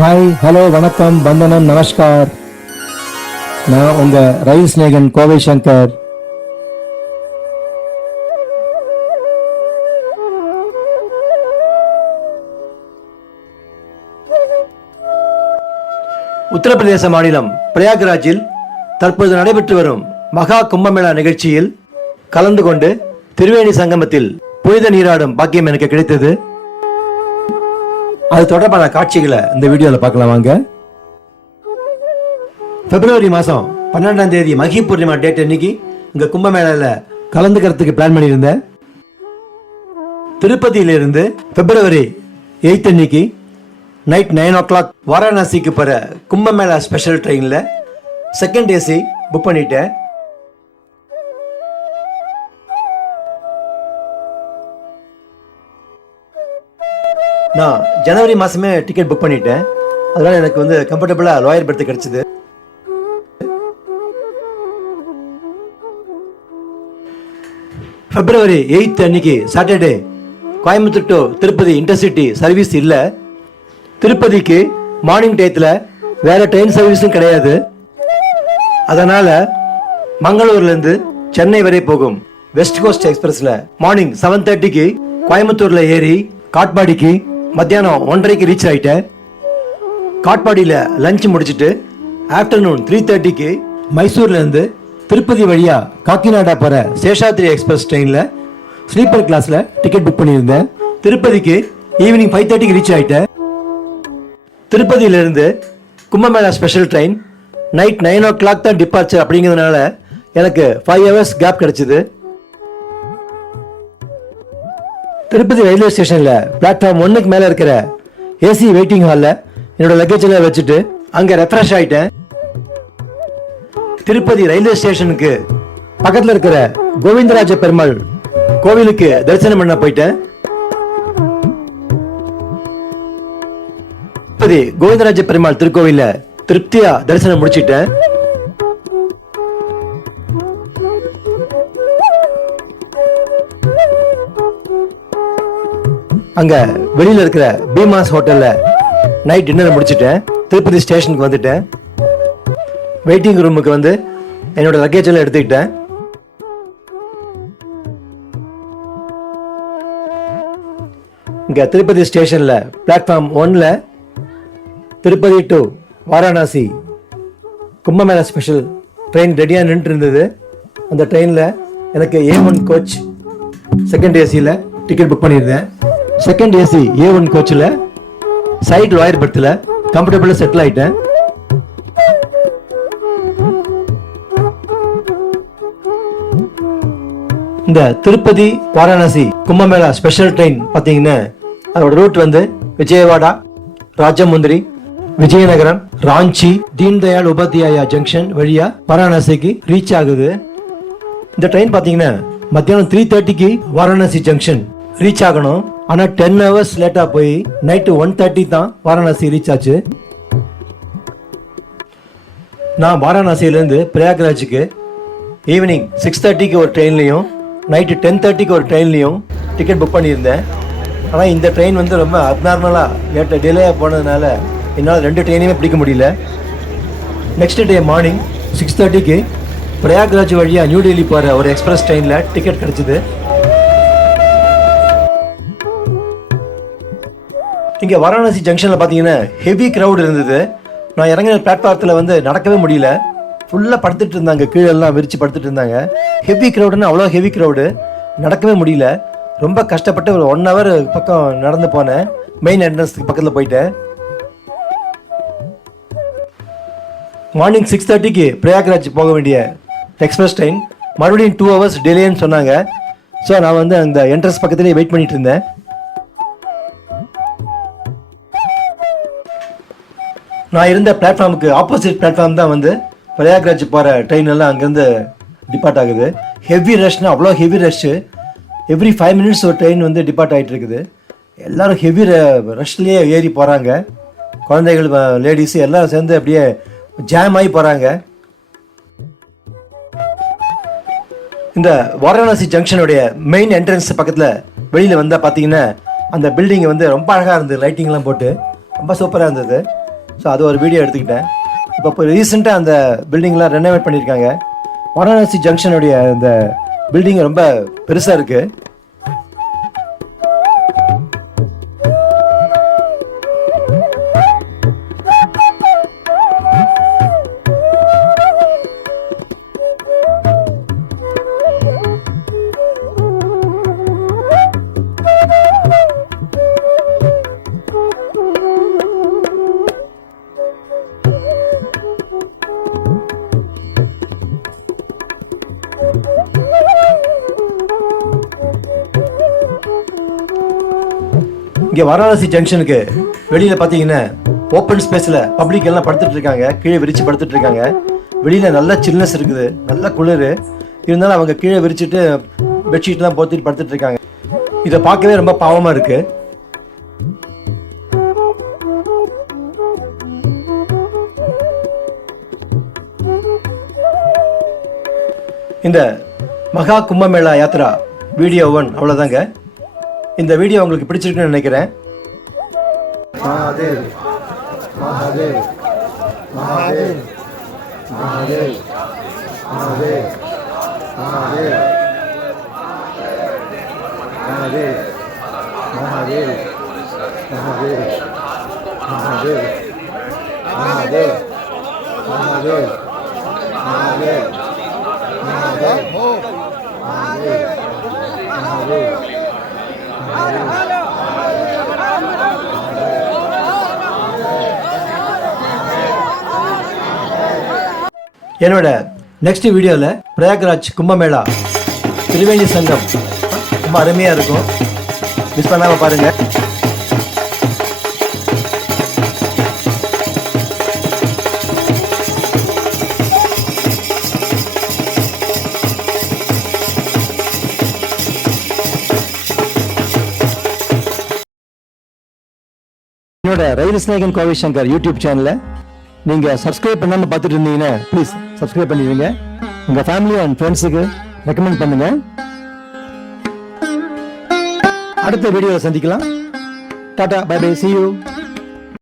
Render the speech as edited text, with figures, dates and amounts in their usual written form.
Hi, hello, வணக்கம், வந்தனம், நமஸ்கார். நான் உங்க ரயில் ஸ்நேகன் கோவை சங்கர். உத்தரப்பிரதேச மாநிலம் பிரயாக்ராஜில் தற்போது நடைபெற்று வரும் மகா கும்பமேளா நிகழ்ச்சியில் கலந்து கொண்டு திரிவேணி சங்கமத்தில் புனித நீராடும் பாக்கியம் எனக்கு கிடைத்தது. அது தொடர்பான காட்சிகளை இந்த வீடியோல பார்க்கலாம் வாங்க. பிப்ரவரி மாசம் 12ஆம் தேதி மகி பூர்ணிமா டேட் அன்னைக்கு இங்க கும்பமேளால கலந்துக்கிறதுக்கு பிளான் பண்ணியிருந்தேன். திருப்பதியிலிருந்து பிப்ரவரி 8 அன்னைக்கு நைட் 9 o'clock வாரணாசிக்கு போற கும்பமேளா ஸ்பெஷல் ட்ரெயின்ல செகண்ட் ஏசி புக் பண்ணிட்டேன். நான் ஜனவரி மாசமே டிக்கெட் புக் பண்ணிட்டேன். அதனால எனக்கு வந்து கம்ஃபர்டபுளா லோயர் பெர்த் கிடைச்சது. பிப்ரவரி 8 அன்னைக்கு Saturday Coimbatore to Tirupati intercity service இல்ல. திருப்பதிக்கு மார்னிங் டயத்துல வேற ட்ரெயின் சர்வீஸும் கிடையாது. அதனால மங்களூர்ல இருந்து சென்னை வரை போகும் வெஸ்ட் கோஸ்ட் எக்ஸ்பிரஸ்ல மார்னிங் 7:30க்கு கோயம்புத்தூர்ல ஏறி காட்பாடிக்கு மத்தியானம் 1:30க்கு ரீச் ஆயிட்டேன். காட்பாடியில லஞ்ச் முடிச்சிட்டு ஆஃப்டர்நூன் 3:30க்கு மைசூர்ல இருந்து திருப்பதி வழியா காக்கிநாடா போற சேஷாத்ரி எக்ஸ்பிரஸ் ட்ரெயின்ல ஸ்லீப்பர் கிளாஸ்ல டிக்கெட் புக் பண்ணியிருந்தேன். திருப்பதிக்கு ஈவினிங் 5:30க்கு ரீச் ஆயிட்டேன். திருப்பதியில இருந்து Kumbh Mela special train night 9 o'clock தான் டிபார்ச்சர் அப்படிங்கிறதுனால எனக்கு 5 hours கேப் கிடைச்சது. திருப்பதி ரயில்வே ஸ்டேஷன்ல பிளாட்ஃபார்ம் 1க்கு மேல இருக்கிற ஏசி வெயிட்டிங் ஹால்ல என்னோட லக்கேஜ் எல்லாம் வச்சுட்டு அங்க ரெஃப்ரெஷ் ஆயிட்டேன். திருப்பதி ரயில்வே ஸ்டேஷனுக்கு பக்கத்துல இருக்கிற கோவிந்தராஜ பெருமாள் கோவிலுக்கு தரிசனம் பண்ண போயிட்டேன். திருப்பதி கோவிந்தராஜ பெருமாள் திருக்கோவில திருப்தியா தரிசனம் முடிச்சிட்டேன். அங்க வெளியில இருக்கிற பீமாஸ் ஹோட்டல்ல நைட் டின்னர் முடிச்சிட்டேன். திருப்பதி ஸ்டேஷனுக்கு வந்துட்டேன். வெயிட்டிங் ரூமுக்கு வந்து என்னோட லக்கேஜ் எல்லாம் எடுத்துக்கிட்டேன். இங்க திருப்பதி ஸ்டேஷன்ல பிளாட்ஃபார்ம் 1ல Tirupati to Varanasi Kumbh Mela special train ரெடியா நின்று இருந்தது. அந்த ட்ரெயின்ல எனக்கு A1 கோச் செகண்ட் ஏசியில் டிக்கெட் புக் பண்ணியிருந்தேன். செகண்ட் ஏசி A1 கோச்சில் சைட் லோயர் பெர்த்தில் கம்ஃபர்டபுளாக செட்டில் ஆயிட்டேன். இந்த திருப்பதி வாரணாசி கும்பமேளா ஸ்பெஷல் ட்ரெயின் பார்த்தீங்கன்னா அதோட ரூட் வந்து விஜயவாடா, ராஜமுந்திரி, விஜயநகரம், ராஞ்சி, தீன் தயாள் உபாத்யாயா ஜங்ஷன் வழியா வாரணாசிக்கு ரீச் ஆகுது. இந்த ட்ரெயின் பார்த்தீங்கன்னா மத்தியானம் 3:30க்கு வாரணாசி ஜங்ஷன் ரீச் ஆகணும். ஆனா 10 hours லேட்டா போய் நைட்டு 1:30 தான் வாரணாசி ரீச் ஆச்சு. நான் வாரணாசியிலேருந்து பிரயாக்ராஜுக்கு ஈவினிங் 6:30க்கு ஒரு ட்ரெயின்லையும் நைட்டு 10:30க்கு ஒரு ட்ரெயின்லையும் டிக்கெட் புக் பண்ணியிருந்தேன். ஆனால் இந்த ட்ரெயின் வந்து ரொம்ப அப்நார்மலாக டிலே போனதுனால என்னால் 2 ட்ரெயினையுமே பிடிக்க முடியல. நெக்ஸ்ட் டே மார்னிங் 6:30க்கு பிரயாக்ராஜ் வழியாக நியூ டெல்லி போகிற ஒரு எக்ஸ்பிரஸ் ட்ரெயினில் டிக்கெட் கிடச்சிது. இங்கே வாரணாசி ஜங்ஷனில் பார்த்தீங்கன்னா ஹெவி க்ரௌட் இருந்தது. நான் இறங்கின பிளாட்ஃபாரத்தில் வந்து நடக்கவே முடியல. ஃபுல்லாக படுத்துட்டு இருந்தாங்க, கீழெல்லாம் விரித்து படுத்துட்டு இருந்தாங்க. ஹெவி க்ரௌடுன்னு அவ்வளோ ஹெவி க்ரௌடு, நடக்கவே முடியல. ரொம்ப கஷ்டப்பட்டு ஒரு 1 hour பக்கம் நடந்து போனேன். மெயின் என்ட்ரன்ஸ்க்கு பக்கத்தில் போயிட்டேன். மார்னிங் 6:30க்கு பிரயாக்ராஜ் போக வேண்டிய எக்ஸ்பிரஸ் ட்ரெயின் மறுபடியும் 2 hours டிலேன்னு சொன்னாங்க. ஸோ நான் வந்து அந்த என்ட்ரன்ஸ் பக்கத்துலேயே வெயிட் பண்ணிட்டு இருந்தேன். நான் இருந்த பிளாட்ஃபார்முக்கு ஆப்போசிட் பிளாட்ஃபார்ம் தான் வந்து பிரயாக்ராஜ் போகிற ட்ரெயின் எல்லாம் அங்கேருந்து டிபார்ட் ஆகுது. ஹெவி ரஷ்னா அவ்வளோ ஹெவி ரஷ்ஷு. எவ்ரி 5 minutes ஒரு ட்ரெயின் வந்து டிபார்ட் ஆகிட்டு இருக்குது. எல்லோரும் ஹெவி ரஷ்லேயே ஏறி போகிறாங்க. குழந்தைகள், லேடிஸ் எல்லோரும் சேர்ந்து அப்படியே ஜாம் ஆகி போகிறாங்க. இந்த வாரணாசி ஜங்ஷனுடைய மெயின் என்ட்ரன்ஸ் பக்கத்தில் வெளியில் வந்தால் பார்த்தீங்கன்னா அந்த பில்டிங் வந்து ரொம்ப அழகாக இருந்தது. லைட்டிங்லாம் போட்டு ரொம்ப சூப்பராக இருந்தது. ஸோ அது ஒரு வீடியோ எடுத்துக்கிட்டேன். இப்போ ரீசெண்டாக அந்த பில்டிங்லாம் ரெனோவேட் பண்ணியிருக்காங்க. வாரணாசி ஜங்ஷனுடைய அந்த பில்டிங் ரொம்ப பெருசாக இருக்குது. இங்கே வாரணாசி ஜங்ஷனுக்கு வெளியில் பார்த்தீங்கன்னா ஓப்பன் ஸ்பேஸில் பப்ளிக் எல்லாம் படுத்துட்டு இருக்காங்க, கீழே விரிச்சு படுத்துட்டு இருக்காங்க. வெளியில் நல்ல சில்னஸ் இருக்குது, நல்ல குளிர் இருந்தாலும் அவங்க கீழே விரிச்சிட்டு பெட்ஷீட்லாம் போத்திட்டு படுத்துட்டு இருக்காங்க. இதை பார்க்கவே ரொம்ப பாவமாக இருக்கு. இந்த மகா கும்பமேளா யாத்ரா வீடியோ 1 அவ்வளோதாங்க. இந்த வீடியோ உங்களுக்கு பிடிச்சிருக்குன்னு நினைக்கிறேன். மகாதேவ் மகாதேவ் மகாதேவ் மகாதேவ் மகாதேவ் மகாதேவ் மகாதேவ் மகாதேவ் மகாதேவ் மகாதேவ் மகாதேவ் மகாதேவ் மகாதேவ் என்னோட நெக்ஸ்ட் வீடியோவில் பிரயாக்ராஜ் கும்பமேளா திரிவேணி சங்கம் ரொம்ப அருமையாக இருக்கும், மிஸ் பண்ணாமல் பாருங்கள். என்னோட ரயில் ஸ்நேகன் கோவை சங்கர் யூடியூப் சேனலை நீங்கள் சப்ஸ்கிரைப் பண்ணாமல் பார்த்துட்டு இருந்தீங்கன்னா ப்ளீஸ் சப்ஸ்கிரைப் பண்ணிடுங்க. உங்கள் ஃபேமிலி அண்ட் ஃப்ரெண்ட்ஸுக்கு ரெக்கமெண்ட் பண்ணுங்கள். அடுத்த வீடியோவில் சந்திக்கலாம். Tata, bye bye, see you.